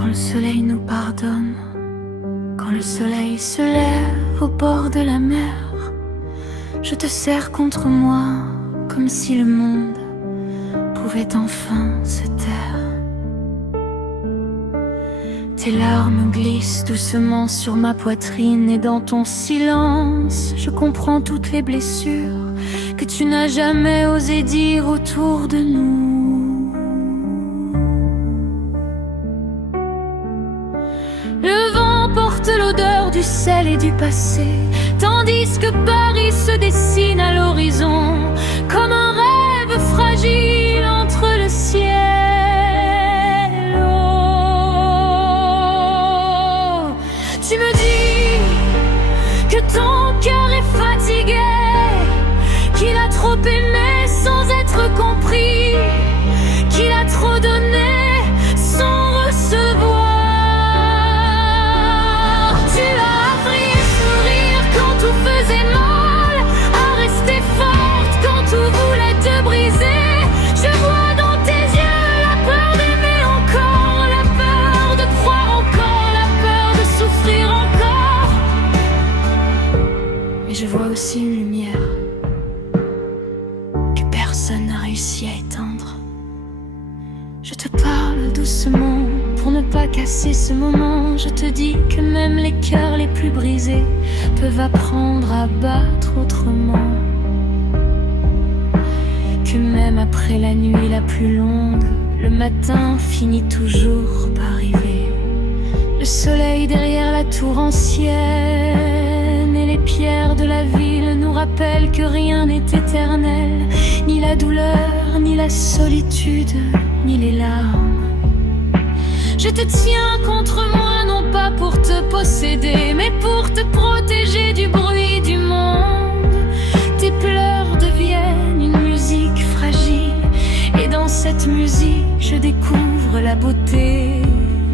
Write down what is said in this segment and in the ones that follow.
Quand le soleil nous pardonne, quand le soleil se lève au bord de la mer, je te serre contre moi comme si le monde pouvait enfin se taire. Tes larmes glissent doucement sur ma poitrine et dans ton silence, je comprends toutes les blessures que tu n'as jamais osé dire autour de nous. Le vent porte l'odeur du sel et du passé, tandis que Paris se dessine à l'horizon comme un rêve fragile entre le ciel. Oh, tu me dis que ton cœur est fatigué, qu'il a trop aimé sans être compris, qu'il a trop donné sans recevoir. Tu as appris à sourire quand tout faisait mal, à rester forte quand tout voulait te briser. Je vois dans tes yeux la peur d'aimer encore, la peur de croire encore, la peur de souffrir encore. Mais je vois aussi une lumière que personne n'a réussi à éteindre. Je te parle doucement pour ne pas casser ce moment. Je te dis que même les cœurs les plus brisés peuvent apprendre à battre autrement. Que même après la nuit la plus longue, le matin finit toujours par arriver. Le soleil derrière la tour ancienne et les pierres de la ville nous rappellent que rien n'est éternel, ni la douleur, ni la solitude, ni les larmes. Je te tiens contre moi, non pas pour te posséder, mais pour te protéger du bruit du monde. Tes pleurs deviennent une musique fragile, et dans cette musique je découvre la beauté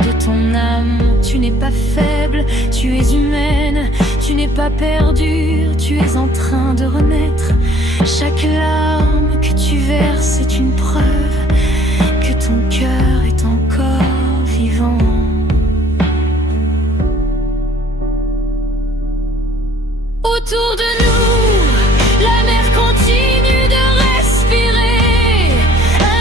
de ton âme. Tu n'es pas faible, tu es humaine, tu n'es pas perdue, tu es en train de renaître. Chaque larme que tu verses est une preuve que ton cœur est encore vivant. Autour de nous, la mer continue de respirer,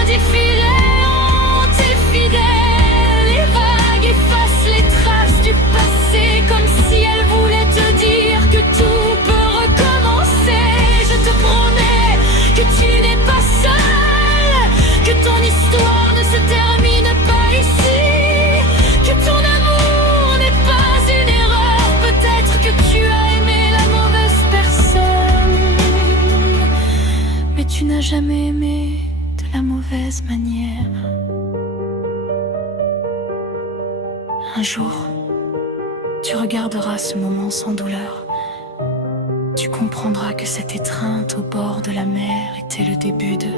indifférente et fidèle. Les vagues effacent les traces du passé, comme si elles voulaient te dire que tout peut recommencer. Je te promets que tu n'es pas seul, que ton histoire ne se termine pas ici, que ton amour n'est pas une erreur. Peut-être que tu as aimé la mauvaise personne, mais tu n'as jamais aimé de la mauvaise manière. Un jour, tu regarderas ce moment sans douleur. Tu comprendras que cette étreinte au bord de la mer était le début de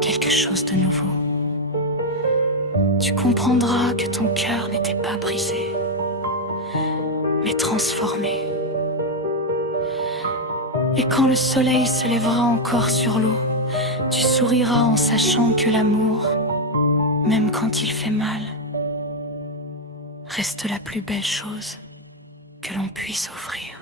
quelque chose de nouveau. Tu comprendras que ton cœur n'était pas brisé, mais transformé. Et quand le soleil se lèvera encore sur l'eau, tu souriras en sachant que l'amour, même quand il fait mal, reste la plus belle chose que l'on puisse offrir.